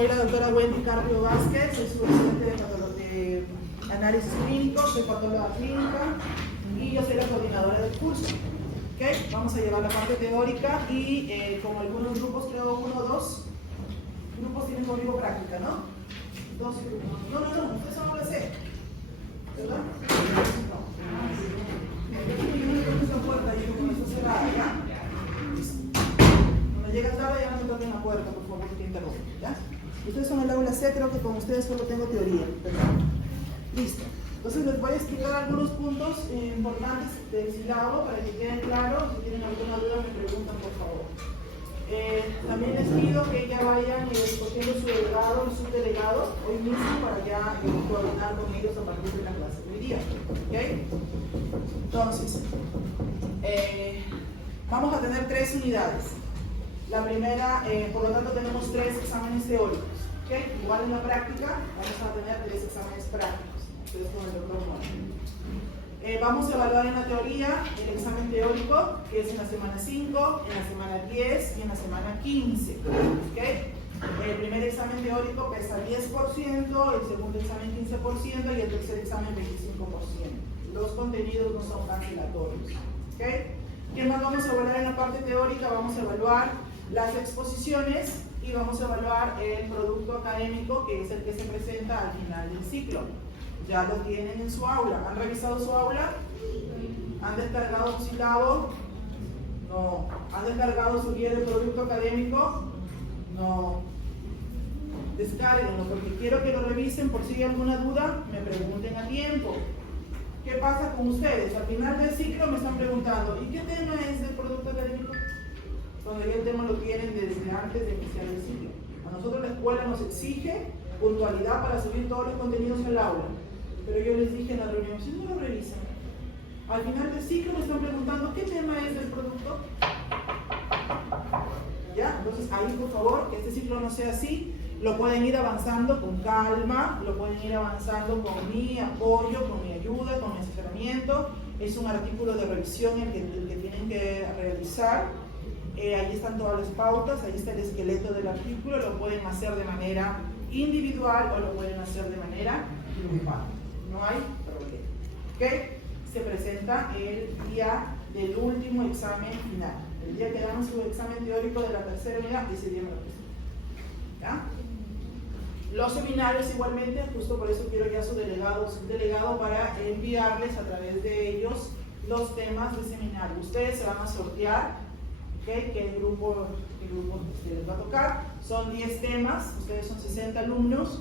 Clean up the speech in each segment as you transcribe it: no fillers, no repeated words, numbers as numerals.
Soy la doctora Wendy Carpio Vázquez, soy su estudiante de análisis clínico, soy patóloga clínica y yo soy la coordinadora del curso. ¿Okay? Vamos a llevar la parte teórica y como algunos grupos, creo 1 o 2 grupos tienen conmigo práctica, ¿no? 2 grupos. No, ustedes son la C, ¿verdad? No. Esa puerta y con eso cerrada, ya. Cuando llegan tarde ya no me toquen la puerta, por favor, que interrumpen, ¿ya? Ustedes son el aula C, creo que con ustedes solo tengo teoría, ¿verdad? Listo. Entonces les voy a explicar algunos puntos importantes del sílabo para que queden claros. Si tienen alguna duda me preguntan, por favor. También les pido que ya vayan escogiendo su delegado y subdelegado hoy mismo para ya coordinar con ellos a partir de la clase de hoy día. ¿Okay? Entonces, vamos a tener 3 unidades. La primera, por lo tanto, tenemos 3 exámenes teóricos. ¿Okay? Igual en la práctica vamos a tener 3 exámenes prácticos. Ustedes con el doctor Juan. Vamos a evaluar en la teoría el examen teórico, que es en la semana 5, en la semana 10 y en la semana 15. ¿Okay? El primer examen teórico pesa 10%, el segundo examen 15% y el tercer examen 25%. Los contenidos no son cancelatorios. ¿Okay? ¿Qué más vamos a evaluar en la parte teórica? Vamos a evaluar las exposiciones y vamos a evaluar el producto académico, que es el que se presenta al final del ciclo. Ya lo tienen en su aula. ¿Han revisado su aula? ¿Han descargado su sílabo? No. ¿Han descargado su guía de producto académico? No. Descárguenlo porque quiero que lo revisen por si hay alguna duda, me pregunten a tiempo. ¿Qué pasa con ustedes? Al final del ciclo me están preguntando, ¿y qué tema es del producto académico? Cuando ya el tema lo tienen desde antes de iniciar el ciclo. A nosotros la escuela nos exige puntualidad para subir todos los contenidos al aula. Pero yo les dije en la reunión, si no lo revisan, al final del ciclo me están preguntando qué tema es del producto. ¿Ya? Entonces ahí por favor, que este ciclo no sea así, lo pueden ir avanzando con calma, lo pueden ir avanzando con mi apoyo, con mi ayuda, con mi asesoramiento. Es un artículo de revisión el que tienen que realizar. Ahí están todas las pautas, ahí está el esqueleto del artículo, lo pueden hacer de manera individual o lo pueden hacer de manera grupal. No hay problema. ¿Okay? Se presenta el día del último examen final. El día que dan su examen teórico de la tercera unidad, ese día me lo presentan. ¿Ya? Los seminarios igualmente, justo por eso quiero ya su delegado para enviarles a través de ellos los temas de seminario. Ustedes se van a sortear, ¿okay? ¿Qué grupo les va a tocar? Son 10 temas, ustedes son 60 alumnos.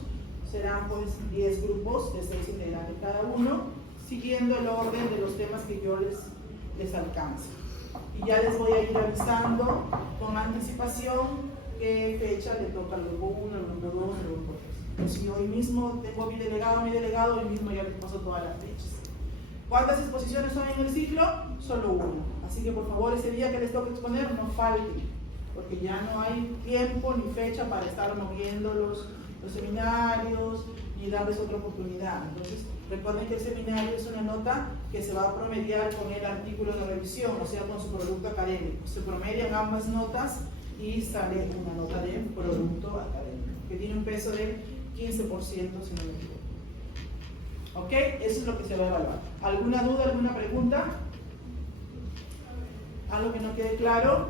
Serán pues 10 grupos de 6 integrantes cada uno, siguiendo el orden de los temas que yo les alcance. Y ya les voy a ir avisando con anticipación qué fecha le toca al grupo 1, al grupo 2, al grupo 3. Si hoy mismo tengo a mi delegado, hoy mismo ya les paso todas las fechas. ¿Cuántas exposiciones son en el ciclo? Solo 1. Así que por favor ese día que les toque exponer no falten, porque ya no hay tiempo ni fecha para estar moviendo los seminarios ni darles otra oportunidad. Entonces recuerden que el seminario es una nota que se va a promediar con el artículo de revisión, o sea con su producto académico. Se promedian ambas notas y sale una nota de producto académico que tiene un peso del 15%, si no me equivoco. ¿Ok? Eso es lo que se va a evaluar. ¿Alguna duda, alguna pregunta? ¿Algo que no quede claro?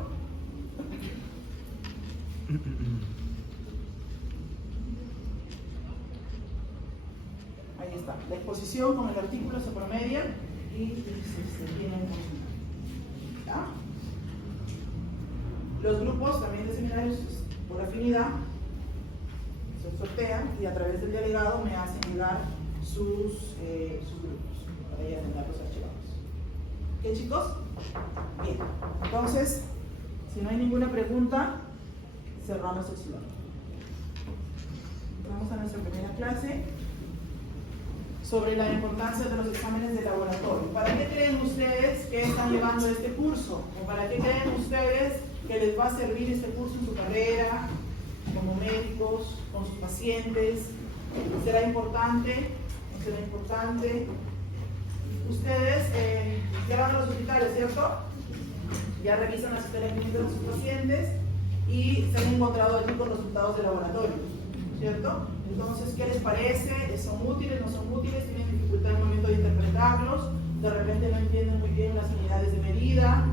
Ahí está. La exposición con el artículo se promedia y se tiene en consulta. ¿Ya? Los grupos también de seminarios por afinidad se sortean y a través del delegado me hacen llegar sus grupos para ya tenerlos archivados. ¿Ok, chicos? Bien. Entonces, si no hay ninguna pregunta, cerramos el salón. Vamos a nuestra primera clase sobre la importancia de los exámenes de laboratorio. ¿Para qué creen ustedes que están llevando este curso? ¿O para qué creen ustedes que les va a servir este curso en su carrera, como médicos, con sus pacientes? ¿Será importante? ¿No será importante? Ustedes ya van a los hospitales, ¿cierto? Ya revisan las historias clínicas de sus pacientes y se han encontrado allí con resultados de laboratorio. ¿cierto? Entonces, ¿qué les parece? ¿Son útiles, no son útiles? ¿Tienen dificultad en el momento de interpretarlos? ¿De repente no entienden muy bien las unidades de medida?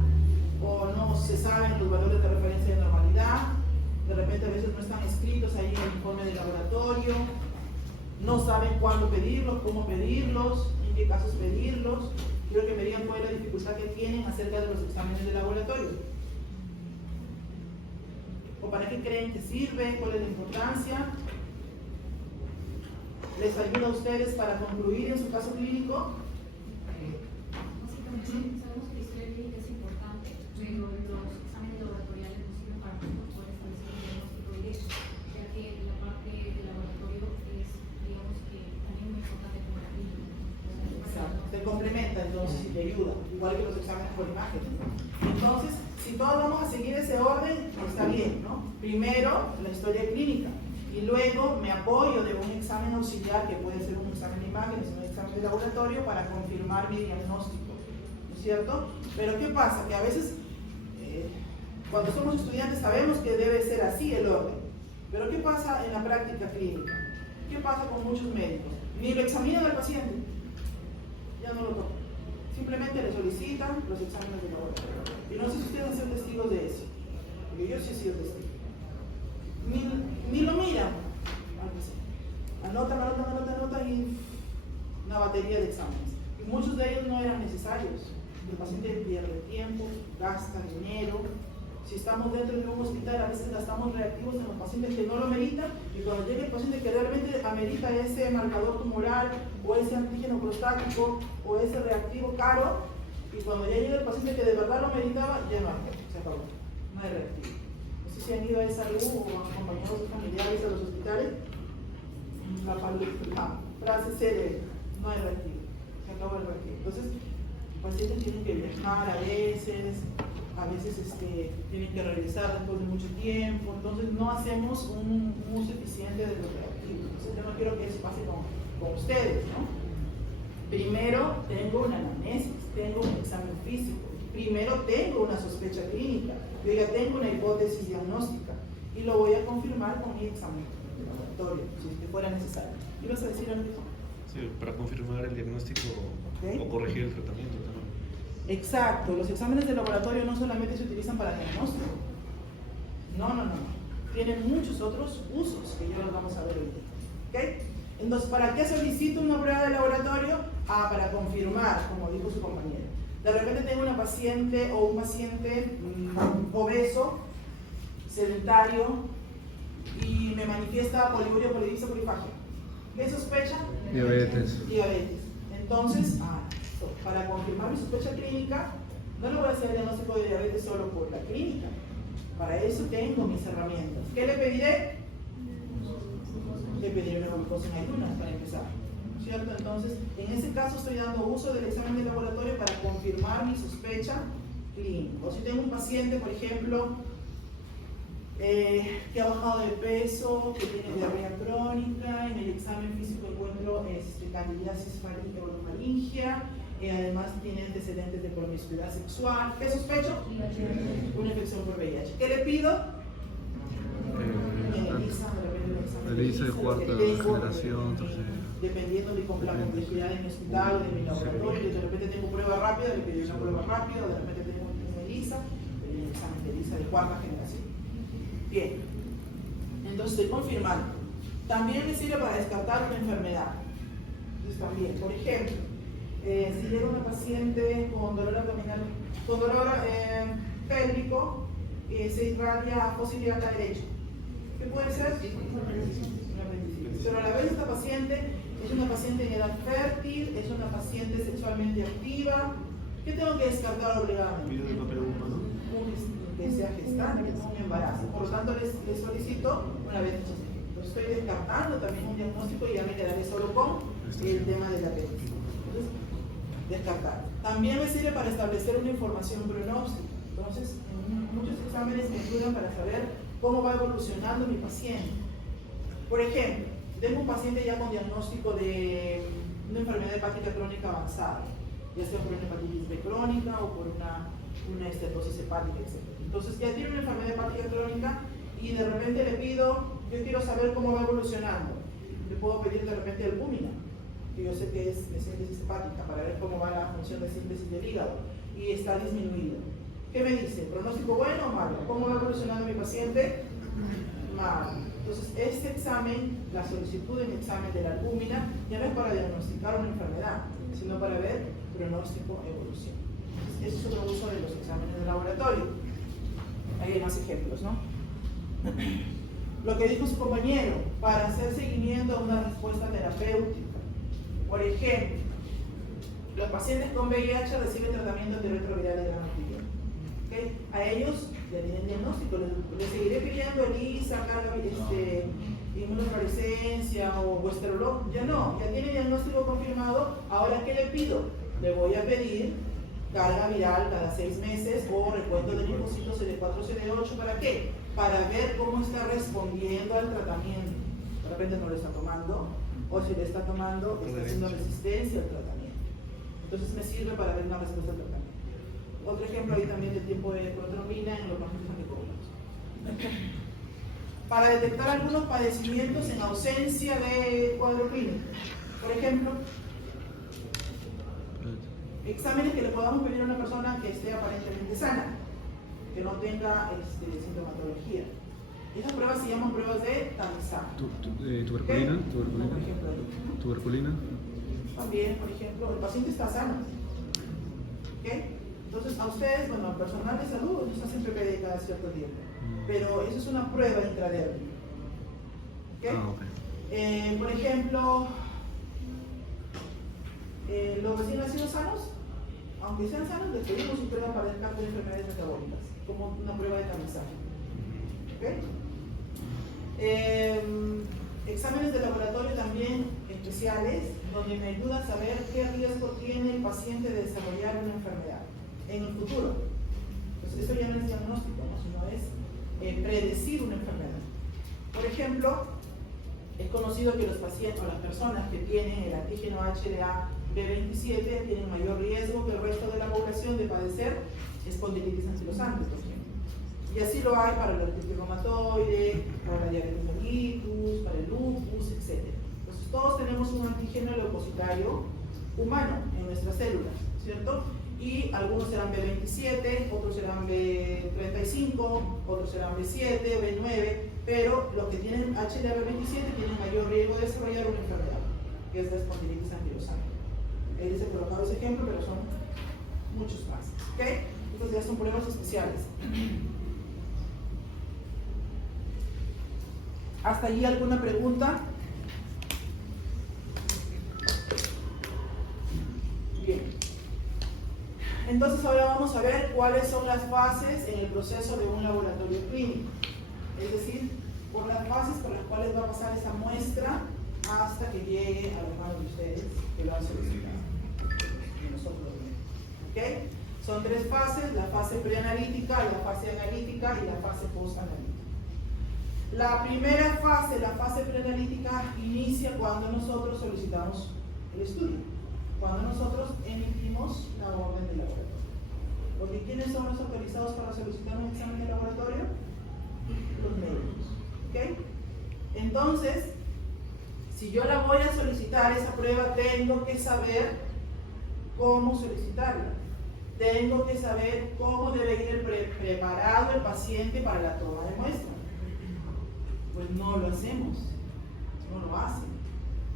¿O no se saben los valores de referencia de normalidad? De repente a veces no están escritos ahí en el informe de laboratorio. No saben cuándo pedirlos, cómo pedirlos, en qué casos pedirlos. Quiero que me digan cuál es la dificultad que tienen acerca de los exámenes de laboratorio. ¿O para qué creen que sirve? ¿Cuál es la importancia? ¿Les ayuda a ustedes para concluir en su caso clínico? Básicamente sabemos que la historia clínica es importante, pero los exámenes laboratoriales nos sirven para poder establecer un diagnóstico directo, ya que la parte del laboratorio es, digamos que también muy importante como la clínica. Exacto. Te complementa entonces y te ayuda, igual que los exámenes por imagen. Entonces, si todos vamos a seguir ese orden, está bien, ¿no? Primero, la historia clínica. Y luego me apoyo de un examen auxiliar, que puede ser un examen de imágenes, un examen de laboratorio, para confirmar mi diagnóstico, ¿no es cierto? Pero ¿qué pasa? Que a veces, cuando somos estudiantes, sabemos que debe ser así el orden. Pero ¿qué pasa en la práctica clínica? ¿Qué pasa con muchos médicos? Ni lo examinan al paciente, ya no lo tocan. Simplemente le solicitan los exámenes de laboratorio. Y no sé si ustedes han sido testigos de eso, porque yo sí he sido testigo. Ni lo miran. Anotan y una batería de exámenes. Y muchos de ellos no eran necesarios. El paciente pierde tiempo, gasta dinero. Si estamos dentro de un hospital, a veces gastamos reactivos en los pacientes que no lo meritan, y cuando llega el paciente que realmente amerita ese marcador tumoral, o ese antígeno prostático, o ese reactivo caro, y cuando ya llega el paciente que de verdad lo meritaba, ya no hay, se acabó, no hay reactivo. No sé si han ido a esa luz o acompañados de familiares a los hospitales. La frase célebre, no hay reactivo, se acabó el reactivo. Entonces, los pacientes tienen que viajar a veces tienen que regresar después de mucho tiempo, entonces no hacemos un uso eficiente de los reactivos. Entonces yo no quiero que eso pase con ustedes, ¿no? Primero tengo una anamnesis, tengo un examen físico, primero tengo una sospecha clínica, yo ya tengo una hipótesis diagnóstica y lo voy a confirmar con mi examen de laboratorio, si es que fuera necesario. ¿Ibas a decir algo? Sí, para confirmar el diagnóstico o corregir el tratamiento también. Exacto, los exámenes de laboratorio no solamente se utilizan para diagnóstico. No. Tienen muchos otros usos que ya los vamos a ver hoy. ¿Okay? Entonces, ¿para qué solicito una prueba de laboratorio? Para confirmar, como dijo su compañero. De repente tengo una paciente o un paciente obeso, sedentario, y me manifiesta poliuria, polidipsia, polifagia. ¿Qué sospecha? Diabetes. Entonces, para confirmar mi sospecha clínica, no le voy a hacer diagnóstico de diabetes solo por la clínica. Para eso tengo mis herramientas. ¿Qué le pediré? Le pediré una glucosa en ayunas para empezar, ¿cierto? Entonces, en ese caso estoy dando uso del examen de laboratorio para confirmar mi sospecha clínica. O si tengo un paciente, por ejemplo, que ha bajado de peso, que tiene diarrea crónica, en el examen físico encuentro candidiasis faringia, además tiene antecedentes de promiscuidad sexual. ¿Qué sospecho? Una infección por VIH. ¿Qué le pido? ELISA de cuarta generación, dependiendo de la complejidad de mi hospital o de mi laboratorio, de repente tengo prueba rápida, le pido una prueba rápida, de repente tengo un ELISA, el examen de ELISA de cuarta generación. Bien, entonces estoy confirmando. También me sirve para descartar una enfermedad. Entonces también, por ejemplo, si llega una paciente con dolor abdominal, con dolor pélvico, se irradia a fósil y alta derecha. ¿Qué puede ser? Una apendicitis. Pero a la vez esta paciente es una paciente en edad fértil, es una paciente sexualmente activa. ¿Qué tengo que descartar obligadamente? Que sea gestante, que tenga un embarazo. Por lo tanto, les solicito una vez hecho. Lo estoy descartando también un diagnóstico y ya me quedaré solo con el tema de la apendicitis. Entonces, descartar. También me sirve para establecer una información pronóstica. Entonces, muchos exámenes me ayudan para saber cómo va evolucionando mi paciente. Por ejemplo, tengo un paciente ya con diagnóstico de una enfermedad hepática crónica avanzada, ya sea por una hepatitis B crónica o por una estenosis hepática, etc. Entonces, ya tiene una enfermedad hepática crónica y de repente le pido, yo quiero saber cómo va evolucionando. Le puedo pedir de repente albúmina, que yo sé que es de síntesis hepática, para ver cómo va la función de síntesis del hígado, y está disminuido. ¿Qué me dice? ¿Pronóstico bueno o malo? ¿Cómo va evolucionando mi paciente? Malo. Entonces, este examen, la solicitud en examen de la albúmina, ya no es para diagnosticar una enfermedad, sino para ver pronóstico evolución. Entonces, ese es otro uso de los exámenes de laboratorio. Ahí hay más ejemplos, ¿no? Lo que dijo su compañero, para hacer seguimiento a una respuesta terapéutica. Por ejemplo, los pacientes con VIH reciben tratamiento antirretroviral de gran antígeno. ¿Okay? A ellos ya tienen diagnóstico, les seguiré pidiendo ELISA, carga inmunofluorescencia o Westerlo, ya no, ya tiene diagnóstico confirmado. Ahora, ¿qué le pido? Le voy a pedir carga viral cada 6 meses o recuento de linfocitos CD4, CD8, ¿para qué? Para ver cómo está respondiendo al tratamiento. De repente no lo está tomando, o si le está tomando, está haciendo resistencia al tratamiento. Entonces me sirve para ver una respuesta al tratamiento. Otro ejemplo ahí también del tiempo de protrombina en los pacientes anticoagulados. Para detectar algunos padecimientos en ausencia de cuadro clínico. Por ejemplo, exámenes que le podamos pedir a una persona que esté aparentemente sana, que no tenga sintomatología. Estas pruebas se llaman pruebas de tamizaje. ¿Tuberculina? ¿Okay? ¿Tuberculina? También, por ejemplo, el paciente está sano. ¿Okay? Entonces, a ustedes, bueno, al personal de salud, nos hacen PPD cada cierto tiempo. Pero eso es una prueba intradérmica. ¿Okay? Okay. Por ejemplo, los recién nacidos sanos, aunque sean sanos, les pedimos su prueba para descarte de enfermedades metabólicas, como una prueba de tamizaje. ¿Okay? Exámenes de laboratorio también especiales, donde me ayuda a saber qué riesgo tiene el paciente de desarrollar una enfermedad en el futuro. Pues eso ya no es diagnóstico, ¿no? Sino es predecir una enfermedad. Por ejemplo, es conocido que los pacientes o las personas que tienen el antígeno HLA B27 tienen mayor riesgo que el resto de la población de padecer espondilitis anquilosante, por ejemplo. Y así lo hay para el artritis reumatoide, para la diabetes mellitus, para el lupus, etc. Entonces, todos tenemos un antígeno leucocitario humano en nuestras células, ¿cierto? Y algunos serán B27, otros serán B35, otros serán B7, B9, pero los que tienen HLA B27 tienen mayor riesgo de desarrollar una enfermedad, que es la espondilitis anquilosante. Ahí les he colocado ese ejemplo, pero son muchos más. ¿Okay? Entonces ya son pruebas especiales. ¿Hasta allí alguna pregunta? Bien. Entonces ahora vamos a ver cuáles son las fases en el proceso de un laboratorio clínico. Es decir, por las fases por las cuales va a pasar esa muestra hasta que llegue a las manos de ustedes que lo han solicitado. Y nosotros mismos. ¿Okay? Son 3 fases: la fase preanalítica, la fase analítica y la fase postanalítica. La primera fase, la fase preanalítica, inicia cuando nosotros solicitamos el estudio, cuando nosotros emitimos la orden de laboratorio. Porque ¿quiénes son los autorizados para solicitar un examen de laboratorio? Los médicos. ¿Okay? Entonces, si yo la voy a solicitar, esa prueba, tengo que saber cómo solicitarla. Tengo que saber cómo debe ir preparado el paciente para la toma de muestra. Pues no lo hacemos, no lo hacen,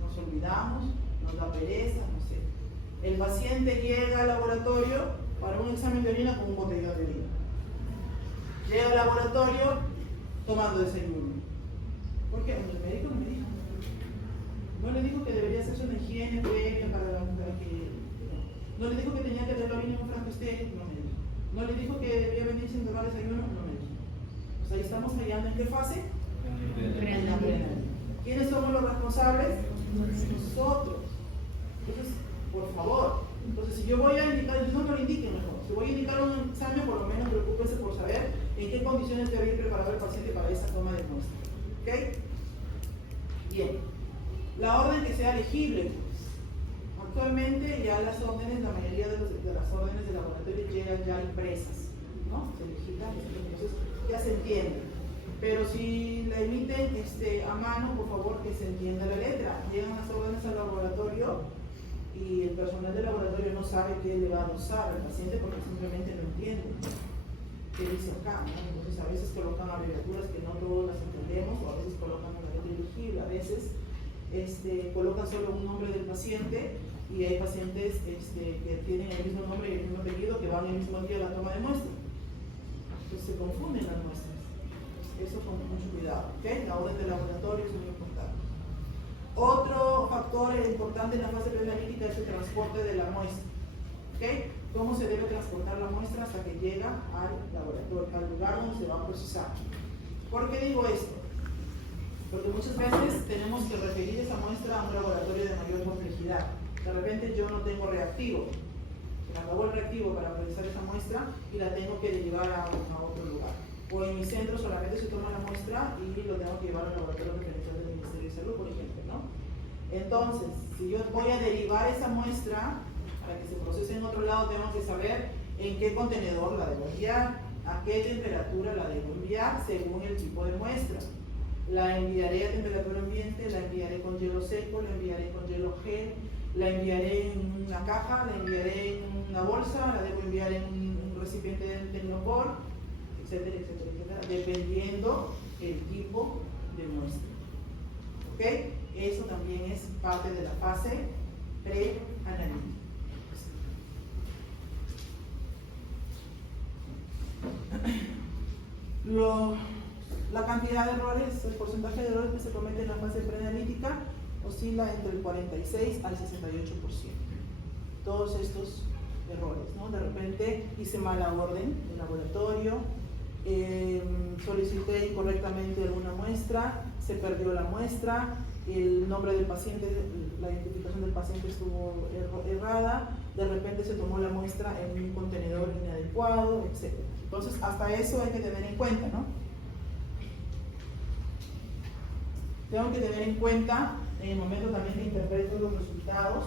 nos olvidamos, nos da pereza, no sé. El paciente llega al laboratorio para un examen de orina con un botellón de orina. Llega al laboratorio tomando desayuno. ¿Por qué? El médico no me dijo. No le dijo que debería hacerse una higiene previa para que... No le dijo que tenía que tener la orina en un frasco estéril, no me dijo. No le dijo que debía venir sin tomar desayuno, no me dijo. Pues ahí estamos fallando. ¿En qué fase? ¿Quiénes somos los responsables? Nosotros. Entonces, por favor, entonces si yo voy a indicar, no me lo indiquen mejor, si voy a indicar un examen, por lo menos preocúpense por saber en qué condiciones debe ir preparado el paciente para esa toma de muestra. ¿Ok? Bien. La orden que sea legible. Actualmente ya las órdenes, la mayoría de las órdenes de laboratorio llegan ya impresas, ¿no? Se legislan, entonces ya se entiende. Pero si la emiten a mano, por favor que se entienda la letra. Llegan las órdenes al laboratorio y el personal del laboratorio no sabe qué le va a dosar al paciente porque simplemente no entiende qué dice acá, ¿no? Entonces a veces colocan abreviaturas que no todos las entendemos, o a veces colocan una letra ilegible, a veces colocan solo un nombre del paciente, y hay pacientes que tienen el mismo nombre y el mismo apellido que van el mismo día a la toma de muestra. Entonces se confunden las muestras. Eso con mucho cuidado, ¿ok? La orden de laboratorio es muy importante. Otro factor importante en la fase preanalítica es el transporte de la muestra, ¿ok? ¿Cómo se debe transportar la muestra hasta que llega al laboratorio, al lugar donde se va a procesar? ¿Por qué digo esto? Porque muchas veces tenemos que referir esa muestra a un laboratorio de mayor complejidad. De repente yo no tengo reactivo, se me acabó el reactivo para procesar esa muestra y la tengo que llevar a otro lugar. O en mi centro solamente se toma la muestra y lo tengo que llevar al laboratorio referencial del Ministerio de Salud, por ejemplo, ¿no? Entonces, si yo voy a derivar esa muestra para que se procese en otro lado, tengo que saber en qué contenedor la debo enviar, a qué temperatura la debo enviar según el tipo de muestra. La enviaré a temperatura ambiente, la enviaré con hielo seco, la enviaré con hielo gel, la enviaré en una caja, la enviaré en una bolsa, la debo enviar en un recipiente de Tecnopor, etcétera, etcétera, etcétera, dependiendo el tipo de muestra. ¿Ok? Eso también es parte de la fase preanalítica. La cantidad de errores, el porcentaje de errores que se comete en la fase preanalítica oscila entre el 46 al 68%. Todos estos errores, ¿no? De repente hice mala orden en laboratorio, solicité incorrectamente alguna muestra, se perdió la muestra, el nombre del paciente, la identificación del paciente estuvo errada, de repente se tomó la muestra en un contenedor inadecuado, etc. Entonces, hasta eso hay que tener en cuenta, ¿no? Tengo que tener en cuenta, en el momento también que interpreto los resultados,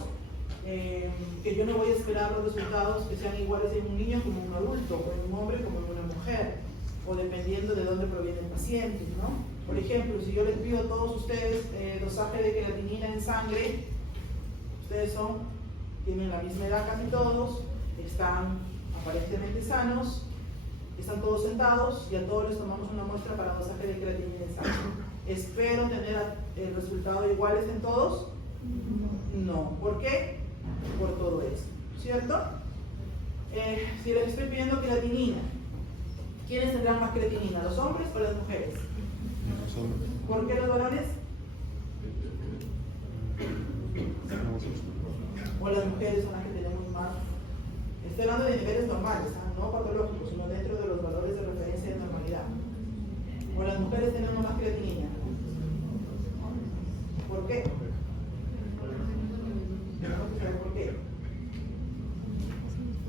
que yo no voy a esperar los resultados que sean iguales en un niño como en un adulto, o en un hombre como en una mujer, o dependiendo de dónde proviene el paciente, ¿no? Por ejemplo, si yo les pido a todos ustedes dosaje de creatinina en sangre, ustedes tienen la misma edad casi todos, están aparentemente sanos, están todos sentados y a todos les tomamos una muestra para dosaje de creatinina en sangre. ¿Espero tener el resultado iguales en todos? No. ¿Por qué? Por todo esto, ¿cierto? Si les estoy pidiendo creatinina, ¿quiénes tendrán más creatinina, los hombres o las mujeres? Los hombres. ¿Por qué los varones? O las mujeres son las que tenemos más. Estoy hablando de niveles normales, no patológicos, sino dentro de los valores de referencia de normalidad. O las mujeres tenemos más creatinina. ¿Por qué? ¿Por qué?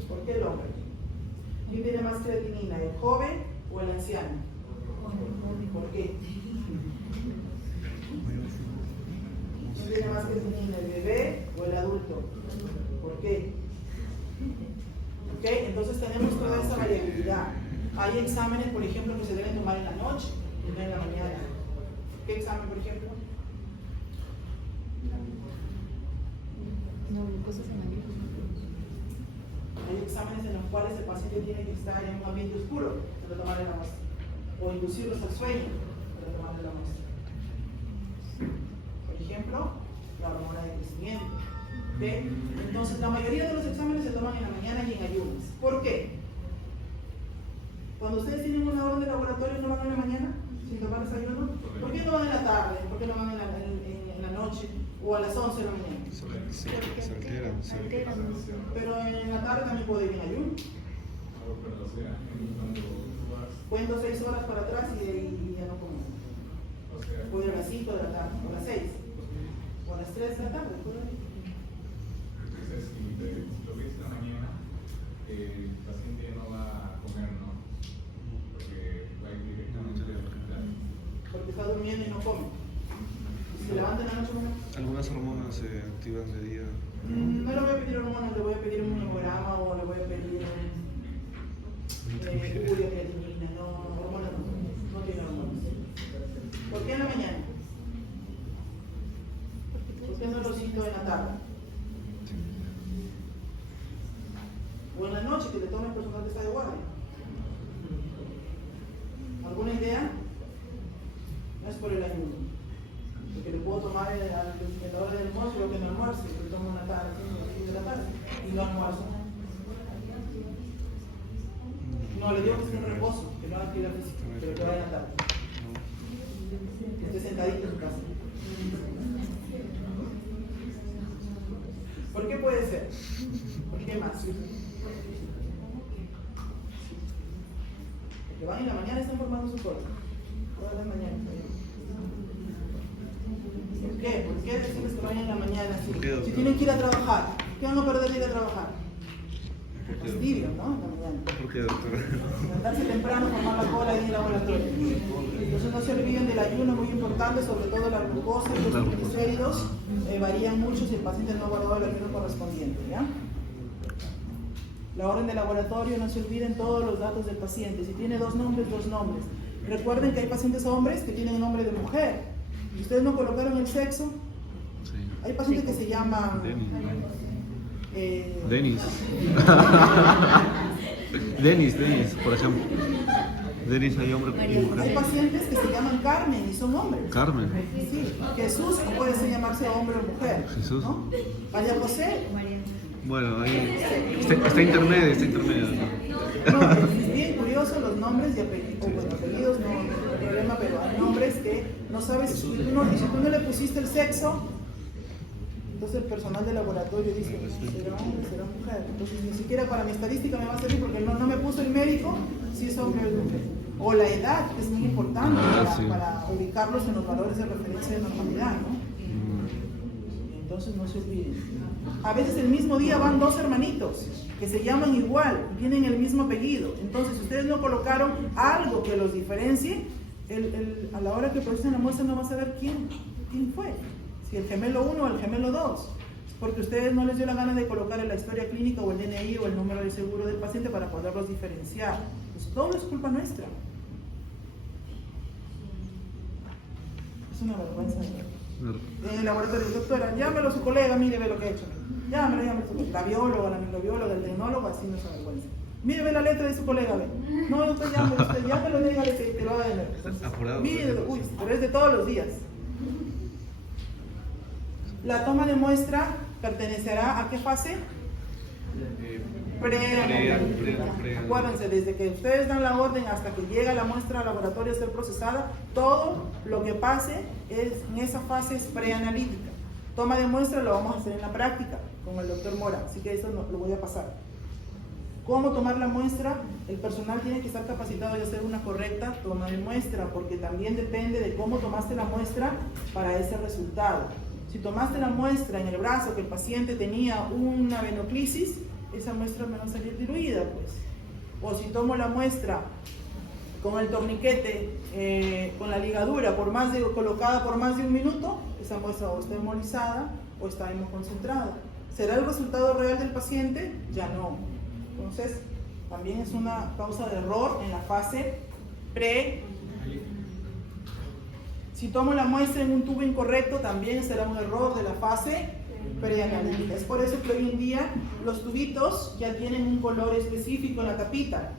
¿Por qué el hombre? ¿Quién tiene más creatinina, el joven o el anciano? ¿Por qué? ¿Quién tiene más creatinina, el bebé o el adulto? ¿Por qué? ¿Ok? Entonces tenemos toda esa variabilidad. Hay exámenes, por ejemplo, que se deben tomar en la noche y no en la mañana. ¿Qué examen, por ejemplo? No, glucosa sanguínea. Hay exámenes en los cuales el paciente tiene que estar en un ambiente oscuro para tomarle la muestra, o inducirlos al sueño para tomarle la muestra. Por ejemplo, la hormona de crecimiento. ¿Okay? Entonces, la mayoría de los exámenes se toman en la mañana y en ayunas. ¿Por qué? Cuando ustedes tienen una orden de laboratorio, ¿no van en la mañana sin tomar desayuno? ¿Por qué no van en la tarde? ¿Por qué no van en la noche o a las 11 de la mañana? Se alteran. Pero en la tarde también puedo ir en ayuno. Cuento 6 horas para atrás y de ahí ya no como. Puedo ir a las 5 de la tarde, o a las 6, o a las 3 de la tarde. Entonces, si lo ves en la mañana, el paciente no va a comer, ¿no? Porque va a ir directamente a la clase. Porque está durmiendo y no come. Si se levanta en la noche, ¿no? Algunas hormonas se activan de día. No le voy a pedir hormonas, le voy a pedir un hemograma o le voy a pedir urea, creatinina, no, hormonas no tiene hormonas. ¿Por qué en la mañana? ¿Por qué no lo cito en la tarde? O en la noche, que le tome el personal que está de guardia. ¿Alguna idea? No es por el ayuno. Porque le puedo tomar en la hora del almuerzo, lo que no almuerzo, le tomo una tarde, de la tarde, y no almuerzo. No, le digo que esté en reposo, que no haga actividad física, pero que vaya en la tarde. Que esté sentadito en su casa. ¿Por qué puede ser? ¿Por qué más? Porque van en la mañana y están formando su cuerpo. Todas las mañanas. ¿Por qué? ¿Por qué decirles que vayan en la mañana? Si tienen que ir a trabajar, ¿qué van a perder de ir a trabajar? Fastidio, ¿no? En la mañana. ¿Por qué, doctora? Levantarse temprano, formar la cola y ir al laboratorio. Entonces no se olviden del ayuno, muy importante, sobre todo la glucosa y los triglicéridos varían mucho si el paciente no guardó el ayuno correspondiente, ¿ya? La orden de laboratorio, no se olviden todos los datos del paciente. Si tiene 2 nombres, 2 nombres. Recuerden que hay pacientes hombres que tienen nombre de mujer. ¿Y ustedes no colocaron el sexo? Sí. Hay pacientes que se llaman... Denis. Denis, por ejemplo. Denis hay hombre y Hay mujer. pacientes que se llaman Carmen y son hombres. Carmen. Sí, Jesús puede ser llamarse hombre o mujer. Jesús. ¿No? María José. Bueno, ahí está intermedio, No, es bien curioso los nombres y apellidos. Bueno, apellidos no hay problema, pero hay nombres que no sabes. Si tú no le pusiste el sexo, entonces el personal de laboratorio dice, ¿será hombre, será mujer? Entonces ni siquiera para mi estadística me va a servir porque no me puso el médico si es hombre o es mujer. O la edad, que es muy importante para ubicarlos en los valores de referencia de normalidad, ¿no? Entonces no se olviden. A veces el mismo día van 2 hermanitos que se llaman igual y tienen el mismo apellido. Entonces, si ustedes no colocaron algo que los diferencie, a la hora que procesen la muestra no va a saber quién fue. Si el gemelo 1 o el gemelo 2. Porque a ustedes no les dio la gana de colocar en la historia clínica o el DNI o el número de seguro del paciente para poderlos diferenciar. Pues todo es culpa nuestra. Es una vergüenza. En el laboratorio, doctora, llámelo a su colega, mire, ve lo que ha hecho. Llámelo a su colega. La bióloga, la microbióloga, el tecnólogo, así no se vergüenza. Mire, ve la letra de su colega, ve. No, usted llámelo, dígale que te lo va a tener. Mire, uy, pero es de todos los días. La toma de muestra pertenecerá a qué fase? Preanalítica. Acuérdense, desde que ustedes dan la orden hasta que llega la muestra al laboratorio a ser procesada, todo lo que pase en esa fase es preanalítica. Toma de muestra lo vamos a hacer en la práctica con el doctor Mora, así que eso lo voy a pasar. ¿Cómo tomar la muestra? El personal tiene que estar capacitado y hacer una correcta toma de muestra, porque también depende de cómo tomaste la muestra para ese resultado. Si tomaste la muestra en el brazo que el paciente tenía una venoclisis, esa muestra me va a salir diluida, pues. O si tomo la muestra con el torniquete, con la ligadura colocada por más de 1 minuto, esa muestra o está hemolizada o está hemoconcentrada. ¿Será el resultado real del paciente? Ya no. Entonces, también es una causa de error en la fase pre. Si tomo la muestra en un tubo incorrecto, también será un error de la fase preanalítica. Es por eso que hoy en día los tubitos ya tienen un color específico en la tapita,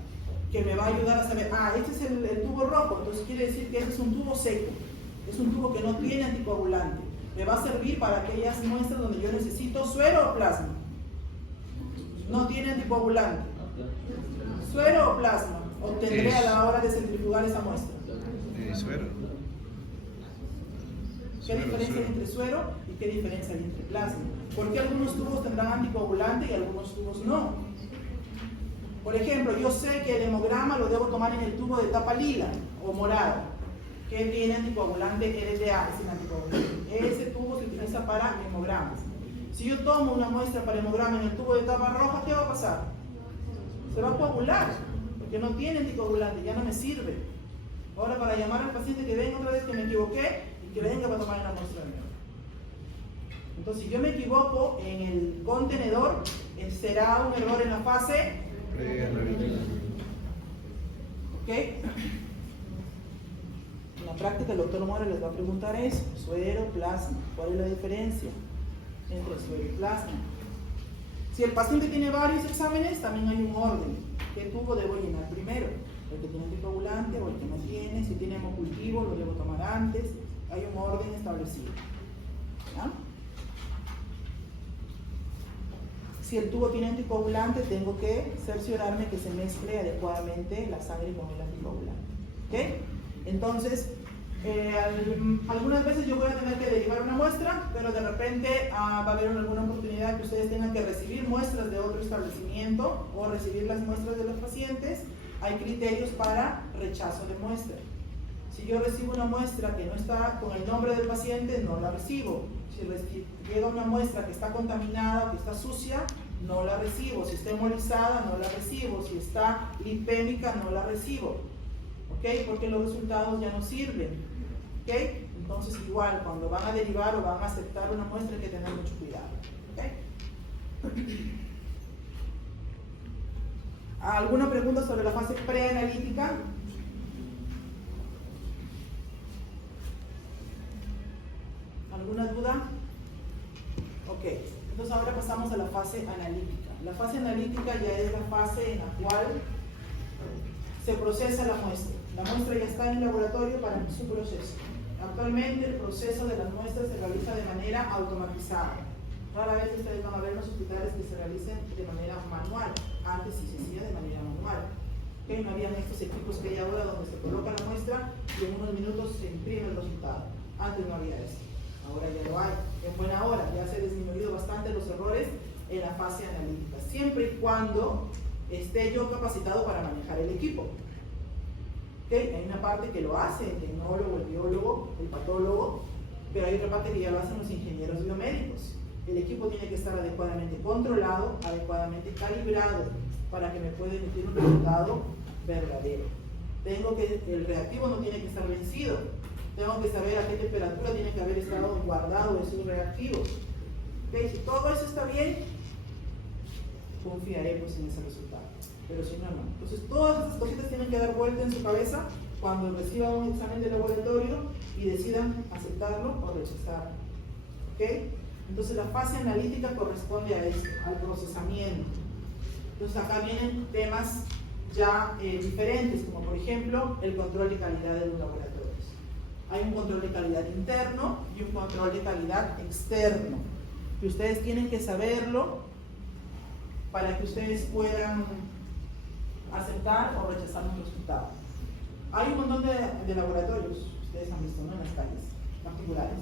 que me va a ayudar a saber, este es el tubo rojo, entonces quiere decir que este es un tubo seco, es un tubo que no tiene anticoagulante. Me va a servir para aquellas muestras donde yo necesito suero o plasma. No tiene anticoagulante. Suero o plasma obtendré a la hora de centrifugar esa muestra. Suero. ¿Qué diferencia hay entre suero y qué diferencia hay entre plasma? Porque algunos tubos tendrán anticoagulante y algunos tubos no. Por ejemplo, yo sé que el hemograma lo debo tomar en el tubo de tapa lila o morada, que tiene anticoagulante LDA, es el anticoagulante. Ese tubo se utiliza para hemogramas. Si yo tomo una muestra para hemograma en el tubo de tapa roja, ¿qué va a pasar? Se va a coagular, porque no tiene anticoagulante, ya no me sirve. Ahora, para llamar al paciente que venga otra vez que me equivoqué, que venga para tomar una muestra de nuevo. Entonces, si yo me equivoco en el contenedor, será un error en la fase preanalítica. ¿Ok? En la práctica el doctor Mora les va a preguntar eso, suero, plasma, ¿cuál es la diferencia entre suero y plasma? Si el paciente tiene varios exámenes, también hay un orden. ¿Qué tubo debo llenar primero? ¿El que tiene anticoagulante o el que no tiene? Si tiene hemocultivo, lo debo tomar antes. Hay un orden establecido. ¿Ya? Si el tubo tiene anticoagulante, tengo que cerciorarme que se mezcle adecuadamente la sangre con el anticoagulante. ¿Ok? Entonces, algunas veces yo voy a tener que derivar una muestra, pero de repente va a haber alguna oportunidad que ustedes tengan que recibir muestras de otro establecimiento o recibir las muestras de los pacientes. Hay criterios para rechazo de muestra. Si yo recibo una muestra que no está con el nombre del paciente, no la recibo. Si llega una muestra que está contaminada o que está sucia, no la recibo. Si está hemolizada, no la recibo. Si está lipémica, no la recibo. ¿Ok? Porque los resultados ya no sirven. ¿Ok? Entonces igual, cuando van a derivar o van a aceptar una muestra hay que tener mucho cuidado. ¿Ok? ¿Alguna pregunta sobre la fase preanalítica? ¿Alguna duda? Ok, entonces ahora pasamos a la fase analítica. La fase analítica ya es la fase en la cual se procesa la muestra. La muestra ya está en el laboratorio para su proceso. Actualmente el proceso de las muestras se realiza de manera automatizada. Rara vez ustedes van a ver en los hospitales que se realicen de manera manual. Antes sí se hacía de manera manual. ¿Okay? No habían estos equipos que hay ahora donde se coloca la muestra y en unos minutos se imprime el resultado. Antes no había eso. Ahora ya lo hay. En buena hora. Ya se han disminuido bastante los errores en la fase analítica. Siempre y cuando esté yo capacitado para manejar el equipo. ¿Okay? Hay una parte que lo hace el tecnólogo, el biólogo, el patólogo, pero hay otra parte que ya lo hacen los ingenieros biomédicos. El equipo tiene que estar adecuadamente controlado, adecuadamente calibrado para que me pueda emitir un resultado verdadero. El reactivo no tiene que estar vencido. Tengo que saber a qué temperatura tiene que haber estado guardado esos reactivos. ¿Okay? Si todo eso está bien, confiaremos en ese resultado. Pero si no, no. Entonces todas esas cositas tienen que dar vuelta en su cabeza cuando reciban un examen de laboratorio y decidan aceptarlo o rechazarlo. ¿Okay? Entonces la fase analítica corresponde a esto, al procesamiento. Entonces acá vienen temas ya diferentes, como por ejemplo el control de calidad de los laboratorios. Hay un control de calidad interno y un control de calidad externo, que ustedes tienen que saberlo para que ustedes puedan aceptar o rechazar un resultado. Hay un montón de laboratorios, ustedes han visto, ¿no? En las calles particulares.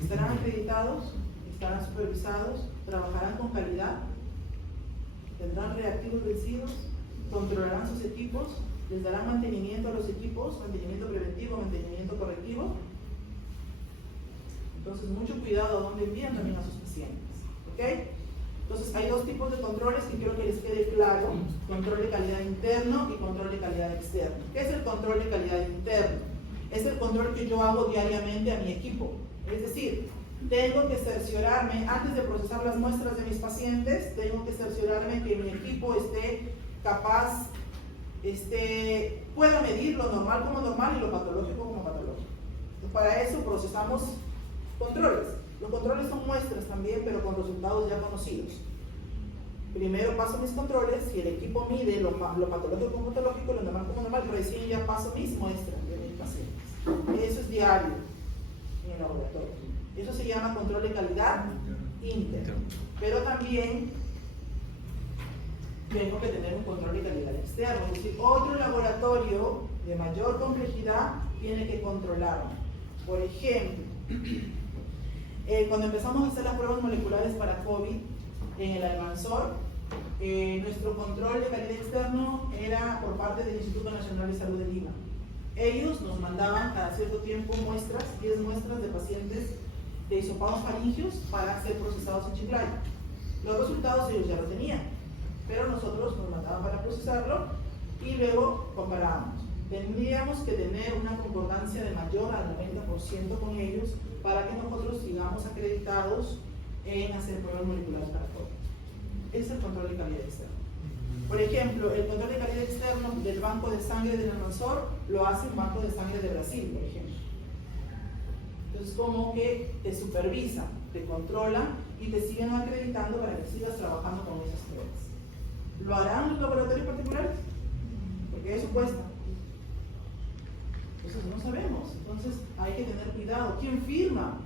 Estarán acreditados, estarán supervisados, trabajarán con calidad, tendrán reactivos vencidos, controlarán sus equipos, les darán mantenimiento a los equipos, mantenimiento preventivo, mantenimiento correctivo. Entonces, mucho cuidado a dónde envían también a sus pacientes. ¿Ok? Entonces, hay dos tipos de controles que quiero que les quede claro: control de calidad interno y control de calidad externo. ¿Qué es el control de calidad interno? Es el control que yo hago diariamente a mi equipo. Es decir, tengo que cerciorarme, antes de procesar las muestras de mis pacientes, tengo que cerciorarme que mi equipo esté capaz, pueda medir lo normal como normal y lo patológico como patológico. Entonces, para eso procesamos controles. Los controles son muestras también, pero con resultados ya conocidos. Primero paso mis controles, si el equipo mide lo patológico como patológico, lo normal como normal, recién ya paso mis muestras de mis pacientes. Eso es diario en el laboratorio. Eso se llama control de calidad interno. Pero también tengo que tener un control de calidad externo. Es decir, otro laboratorio de mayor complejidad tiene que controlarlo. Por ejemplo, cuando empezamos a hacer las pruebas moleculares para COVID en el Almanzor, nuestro control de calidad externo era por parte del Instituto Nacional de Salud de Lima. Ellos nos mandaban cada cierto tiempo muestras, 10 muestras de pacientes de hisopados faringios para ser procesados en Chiclayo. Los resultados ellos ya lo tenían, pero nosotros nos mandaban para procesarlo y luego comparábamos. Tendríamos que tener una concordancia de mayor al 90% con ellos para que nosotros sigamos acreditados en hacer pruebas moleculares para COVID. Ese es el control de calidad externa. Por ejemplo, el control de calidad externo del banco de sangre del Almanzor lo hace un banco de sangre de Brasil, por ejemplo. Entonces, como que te supervisa, te controla y te siguen acreditando para que sigas trabajando con esas pruebas. ¿Lo harán los laboratorios particulares? Porque eso cuesta. Entonces no sabemos. Entonces hay que tener cuidado. ¿Quién firma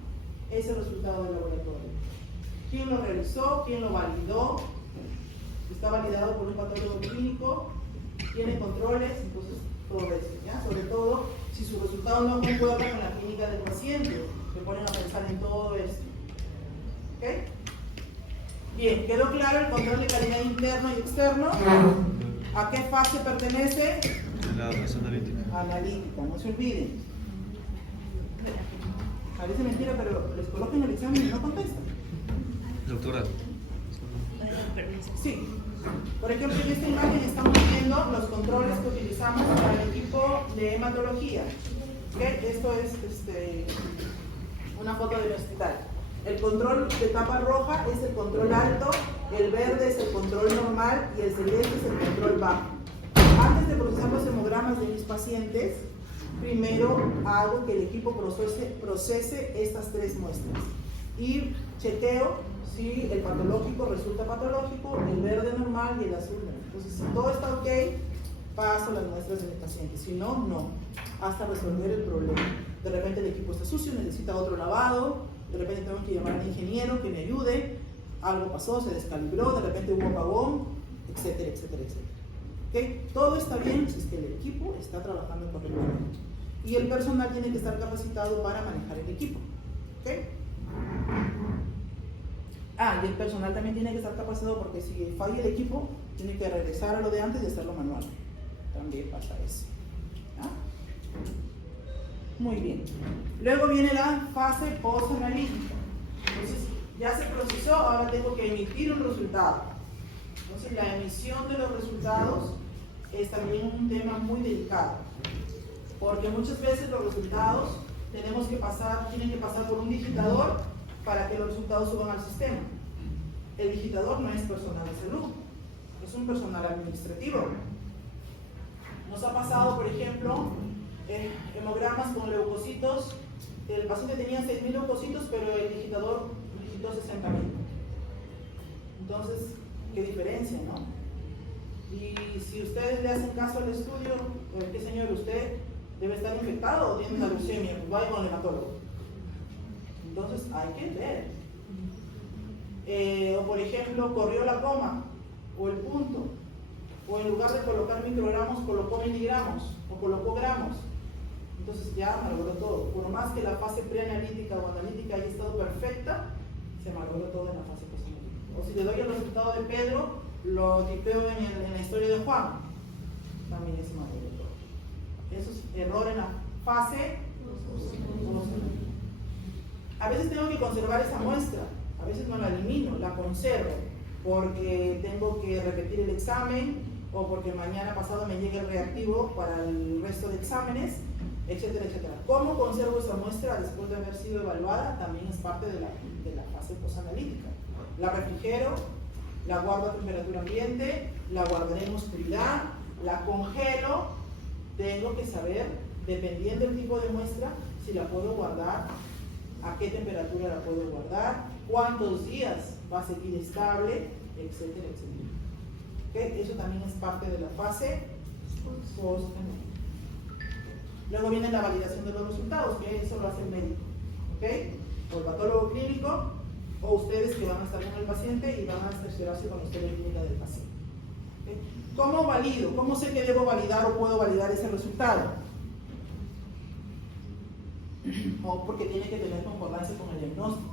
ese resultado del laboratorio? ¿Quién lo realizó? ¿Quién lo validó? ¿Está validado por un patólogo clínico? ¿Tiene controles? Entonces todo eso, ¿ya? Sobre todo si su resultado no concuerda con la clínica del paciente. Se ponen a pensar en todo esto. ¿Ok? Bien, ¿quedó claro el control de calidad interno y externo? ¿A qué fase pertenece? La fase analítica. Analítica, no se olviden. Parece mentira, pero les colocan el examen y no contestan. Doctora. Sí. Por ejemplo, en esta imagen estamos viendo los controles que utilizamos para el equipo de hematología. ¿Okay? Esto es una foto del hospital. El control de tapa roja es el control alto, el verde es el control normal y el celeste es el control bajo. Antes de procesar los hemogramas de mis pacientes, primero hago que el equipo procese estas tres muestras y chequeo si el patológico resulta patológico, el verde normal y el azul no. Entonces, si todo está ok, paso las muestras de mi paciente. Si no, no, hasta resolver el problema. De repente el equipo está sucio, necesita otro lavado, de repente tengo que llamar al ingeniero que me ayude, algo pasó, se descalibró, de repente hubo apagón, etcétera, etcétera, etcétera. ¿Okay? Todo está bien si es que el equipo está trabajando correctamente. Y el personal tiene que estar capacitado para manejar el equipo. ¿Okay? Y el personal también tiene que estar capacitado porque si falla el equipo, tiene que regresar a lo de antes y hacerlo manual. También pasa eso. ¿Ah? Muy bien. Luego viene la fase post-analítica. Entonces, ya se procesó, ahora tengo que emitir un resultado. Entonces, la emisión de los resultados es también un tema muy delicado. Porque muchas veces los resultados tienen que pasar por un digitador para que los resultados suban al sistema. El digitador no es personal de salud, es un personal administrativo. Nos ha pasado, por ejemplo, hemogramas con leucocitos. El paciente tenía 6.000 leucocitos, pero el digitador digitó 60.000. Entonces, qué diferencia, ¿no? Y si ustedes le hacen caso al estudio, ¿qué señor? ¿Usted debe estar infectado o tiene una leucemia? Pues vaya con el hematólogo. Entonces, hay que ver. O por ejemplo, corrió la coma o el punto, o en lugar de colocar microgramos colocó miligramos o colocó gramos. Entonces ya malogró todo. Por más que la fase preanalítica o analítica haya estado perfecta, se malogró todo en la fase posanalítica. O si le doy el resultado de Pedro, lo tipeo en la historia de Juan, también se malogró todo. Eso es error en la fase posanalítica. A veces tengo que conservar esa muestra. A veces no la elimino, la conservo, porque tengo que repetir el examen o porque mañana pasado me llegue el reactivo para el resto de exámenes, etcétera, etcétera. ¿Cómo conservo esa muestra después de haber sido evaluada? También es parte de la fase posanalítica. La refrigero, la guardo a temperatura ambiente, la guardaré en oscuridad, la congelo. Tengo que saber, dependiendo del tipo de muestra, si la puedo guardar, a qué temperatura la puedo guardar, cuántos días va a seguir estable, etcétera, etcétera. ¿Okay? Eso también es parte de la fase post-analítica. Luego viene la validación de los resultados, que eso lo hace el médico, ¿okay? O el patólogo clínico, o ustedes que van a estar con el paciente y van a cerciorarse con la historia clínica del paciente. ¿Okay? ¿Cómo valido? ¿Cómo sé que debo validar o puedo validar ese resultado? O porque tiene que tener concordancia con el diagnóstico,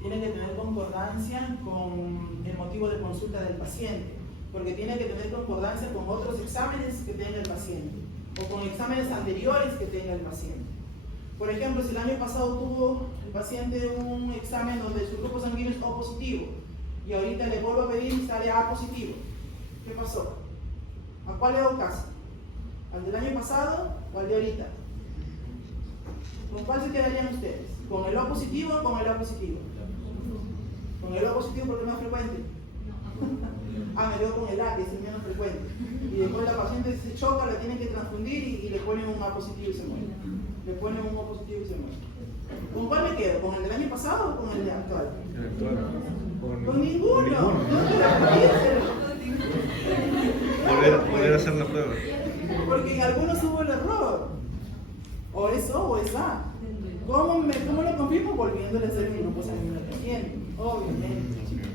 tiene que tener concordancia con el motivo de consulta del paciente, porque tiene que tener concordancia con otros exámenes que tenga el paciente, o con exámenes anteriores que tenga el paciente. Por ejemplo, si el año pasado tuvo el paciente un examen donde su grupo sanguíneo es O positivo, y ahorita le vuelvo a pedir y sale A positivo, ¿qué pasó? ¿A cuál le hago caso? ¿Al del año pasado o al de ahorita? ¿Con cuál se quedarían ustedes? ¿Con el O positivo o con el A positivo? Con el O positivo porque es más frecuente. me dio con el A, que es el menos frecuente. Y después la paciente se choca, la tienen que transfundir y le ponen un A positivo y se muere. Le ponen un O positivo y se muere. ¿Con cuál me quedo? ¿Con el del año pasado o con el de actual? El actual. Con ninguno. Poder hacer la prueba. Porque en algunos hubo el error. O es O o es A. ¿Cómo lo confirmo? Volviéndole a hacer mi grupo sanguíneo paciente. Obviamente, chicos.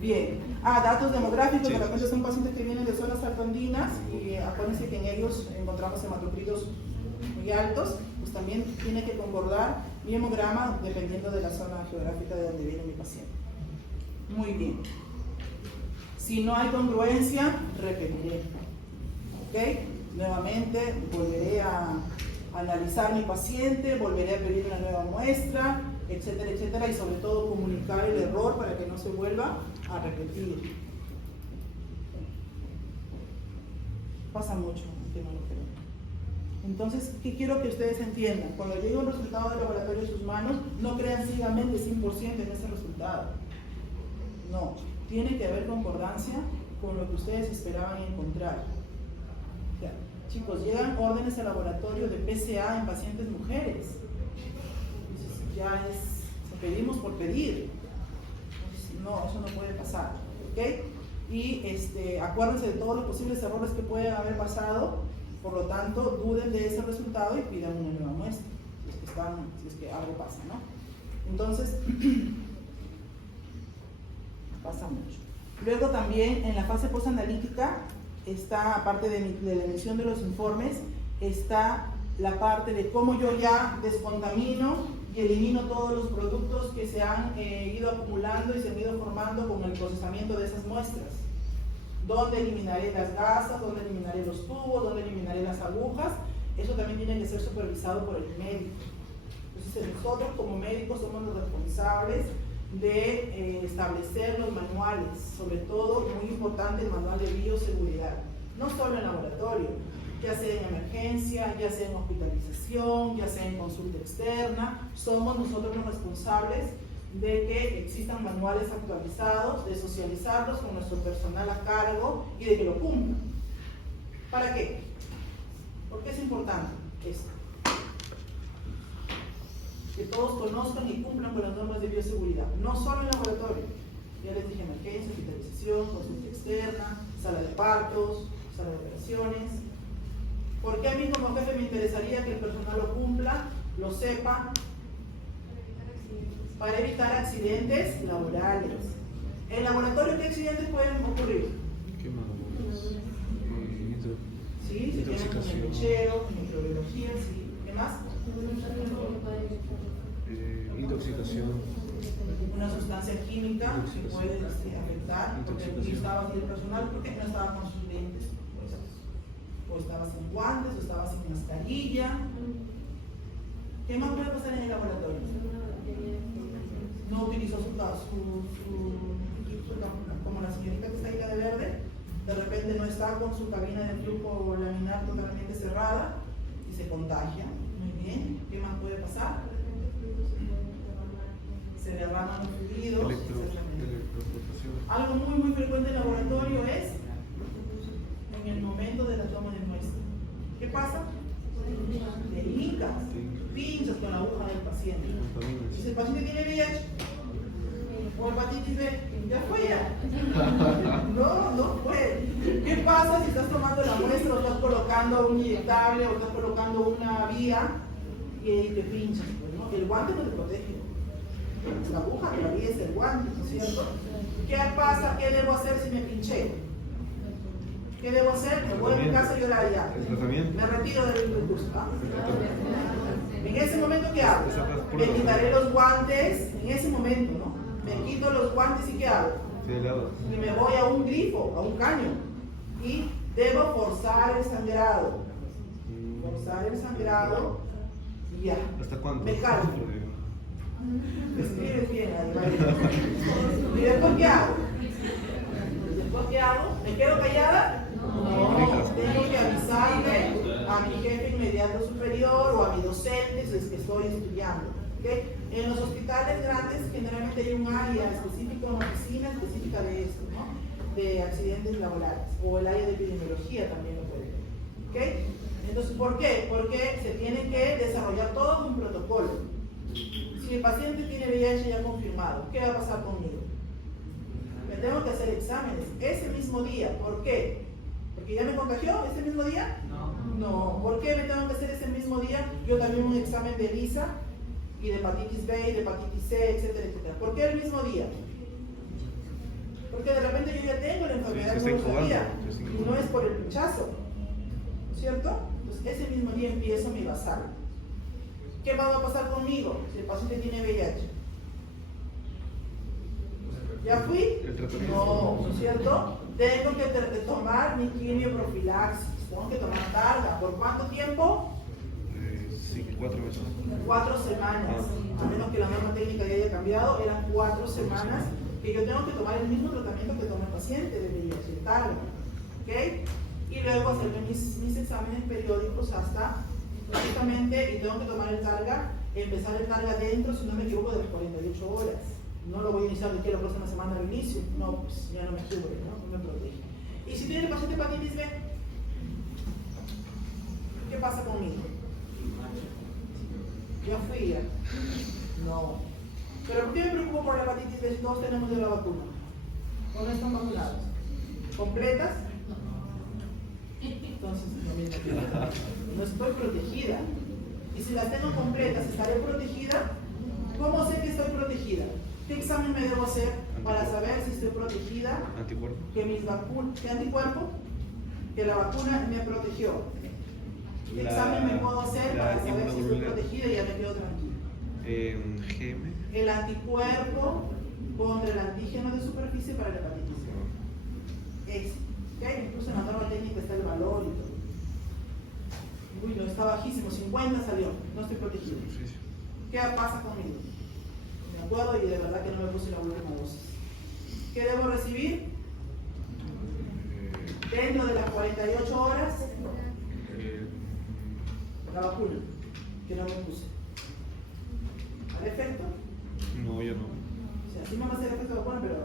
Bien. Datos demográficos. De repente son pacientes que vienen de zonas altoandinas y acuérdense que en ellos encontramos hematocritos muy altos. Pues también tiene que concordar mi hemograma dependiendo de la zona geográfica de donde viene mi paciente. Muy bien. Si no hay congruencia, repetiré. ¿Ok? Nuevamente volveré a analizar mi paciente, volveré a pedir una nueva muestra, etcétera, etcétera, y sobre todo comunicar el error para que no se vuelva a repetir. Pasa mucho, aunque no lo creo. Entonces, ¿qué quiero que ustedes entiendan? Cuando llegue un resultado de laboratorio en sus manos, no crean ciegamente 100% en ese resultado. No, tiene que haber concordancia con lo que ustedes esperaban encontrar. Ya. Chicos, llegan órdenes al laboratorio de PSA en pacientes mujeres. Entonces, ya pedimos por pedir. Entonces, no, eso no puede pasar. ¿Ok? Y acuérdense de todos los posibles errores que pueden haber pasado. Por lo tanto, duden de ese resultado y pidan una nueva muestra. Si es que algo pasa, ¿no? Entonces, pasa mucho. Luego también en la fase postanalítica está, aparte de la emisión de los informes, está la parte de cómo yo ya descontamino y elimino todos los productos que se han ido acumulando y se han ido formando con el procesamiento de esas muestras. Dónde eliminaré las gasas, dónde eliminaré los tubos, dónde eliminaré las agujas. Eso también tiene que ser supervisado por el médico. Entonces nosotros como médicos somos los responsables de establecer los manuales, sobre todo, muy importante, el manual de bioseguridad, no solo en laboratorio, ya sea en emergencia, ya sea en hospitalización, ya sea en consulta externa, somos nosotros los responsables de que existan manuales actualizados, de socializarlos con nuestro personal a cargo y de que lo cumplan. ¿Para qué? ¿Por qué es importante esto? Que todos conozcan y cumplan con las normas de bioseguridad, no solo en laboratorio. Ya les dije emergencia, hospitalización, consulta externa, sala de partos, sala de operaciones. ¿Por qué a mí como jefe me interesaría que el personal lo cumpla, lo sepa? Para evitar accidentes laborales. ¿En laboratorio qué accidentes pueden ocurrir? Sí, si tienen un mechero, microbiología, sí. ¿Qué más? Intoxicación. Una sustancia química que puede afectar, porque aquí estaba sin el personal porque no estaba con sus lentes, o estaba sin guantes, o estaba sin mascarilla. ¿Qué más puede pasar en el laboratorio? No utilizó su como la señorita que está ahí, la de verde, de repente no está con su cabina de flujo laminar totalmente cerrada y se contagia. Muy bien. ¿Qué más puede pasar? Se derraman los fluidos. Algo muy frecuente en el laboratorio es en el momento de la toma de muestra. ¿Qué pasa? Te pinchas con la aguja del paciente. Si el paciente tiene VIH o hepatitis B, ya fue ya. No fue. ¿Qué pasa si estás tomando la muestra o estás colocando un inyectable o estás colocando una vía y te pinchas? Pues, ¿no? El guante no te protege. La aguja todavía es el guante, ¿no es cierto? ¿Qué pasa? ¿Qué debo hacer si me pinché? ¿Qué debo hacer? Me voy a mi casa y llorar ya. Me retiro del recurso. ¿Ah? En ese momento, ¿qué hago? Me quitaré los guantes, en ese momento, ¿no? Me quito los guantes y ¿qué hago? Y me voy a un grifo, a un caño. Y debo forzar el sangrado. Forzar el sangrado y ya. ¿Hasta cuándo? Me calmo. Escribes bien, ¿y después qué hago? ¿Después qué hago? ¿Me quedo callada? No, tengo que avisarle a mi jefe inmediato superior o a mi docente si es que estoy estudiando. ¿Okay? En los hospitales grandes generalmente hay un área específica, una oficina específica de esto, ¿no? de accidentes laborales, o el área de epidemiología también lo puede ver. ¿Ok? Entonces, ¿por qué? Porque se tiene que desarrollar todo un protocolo. Si el paciente tiene VIH ya confirmado, ¿qué va a pasar conmigo? Me tengo que hacer exámenes ese mismo día. ¿Por qué? ¿Porque ya me contagió ese mismo día? No. ¿Por qué me tengo que hacer ese mismo día? Yo también un examen de ELISA y de hepatitis B y de hepatitis C, etcétera, etcétera. ¿Por qué el mismo día? Porque de repente yo ya tengo la enfermedad, Sí, se no está lo sabía, incubando, y no es por el pinchazo, ¿cierto? Entonces ese mismo día empiezo mi basal. ¿Qué va a pasar conmigo si el paciente tiene VIH? ¿Ya fui? El tratamiento. No, ¿no es cierto? Tengo que tomar mi quimioprofilaxis, tengo que tomar carga. ¿Por cuánto tiempo? Sí, 4 meses. 4 semanas. A menos que la norma técnica ya haya cambiado, eran 4 semanas que yo tengo que tomar el mismo tratamiento que toma el paciente de VIH, el carga. ¿Ok? Y luego hacerme mis exámenes periódicos hasta prácticamente, y tengo que tomar el carga, empezar el carga dentro, si no me equivoco, de las 48 horas. No lo voy a iniciar de aquí a la próxima semana al inicio. No, pues ya no me cubre, ¿no? No me protege. Y si tiene el paciente hepatitis B, ¿qué pasa conmigo? Ya fui ya. No. ¿Pero por qué me preocupo por la hepatitis B si todos tenemos ya la vacuna? ¿O no están vacunados? ¿Completas? Entonces, no estoy protegida. Y si las tengo completas, ¿estaré protegida? ¿Cómo sé que estoy protegida? ¿Qué examen me debo hacer para saber si estoy protegida? Anticuerpo. Que mis vacunas, ¿qué anticuerpo? Que la vacuna me protegió. ¿Qué examen me puedo hacer para saber si estoy protegida y ya me quedo tranquila? GM. El anticuerpo contra el antígeno de superficie para la hepatitis B. Ese. ¿Okay? Incluso en la norma técnica está el valor y todo. Uy, no, está bajísimo, 50 salió, no estoy protegido. ¿Qué pasa conmigo? Me acuerdo y de verdad que no me puse la última dosis. ¿Qué debo recibir? Dentro de las 48 horas, la vacuna, que no me puse. ¿Al efecto? No, ya no. O sea, sí me va a hacer efecto la vacuna, pero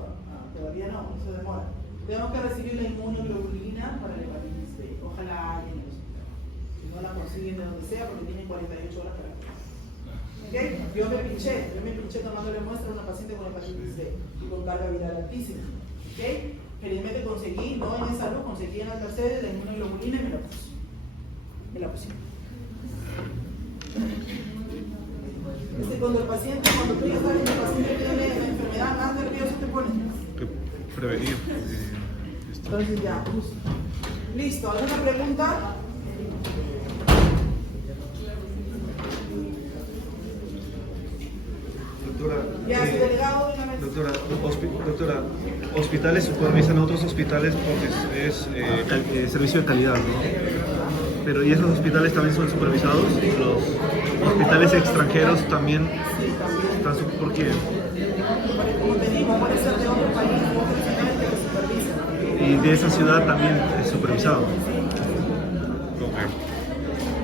todavía no, eso demora. Tengo que recibir la inmunoglobulina para la hepatitis B. Ojalá alguien en el hospital. Si no la consiguen de donde sea, porque tienen 48 horas para hacerlo. ¿Ok? Yo me pinché tomándole muestra a una paciente con hepatitis B y con carga viral altísima. ¿Ok? Felizmente conseguí, no en esa luz, conseguí en la tercera la inmunoglobulina y me la puse. Me la pusieron. Cuando el paciente, cuando tú ya sabes que el paciente tiene la enfermedad, más nervioso te pones. Prevenir. Entonces ya, listo. ¿Alguna pregunta? Doctora, Ya, su delegado de una vez. doctora, hospitales supervisan a otros hospitales porque es servicio de calidad, ¿no? Pero ¿y esos hospitales también son supervisados? ¿Los hospitales extranjeros también están ¿por qué? Como te digo, puede ser de otro país, otro hospital que lo supervisa. Y de esa ciudad también es supervisado. Ok.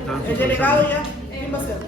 Están El supervisados. delegado ya, ¿quién va a ser?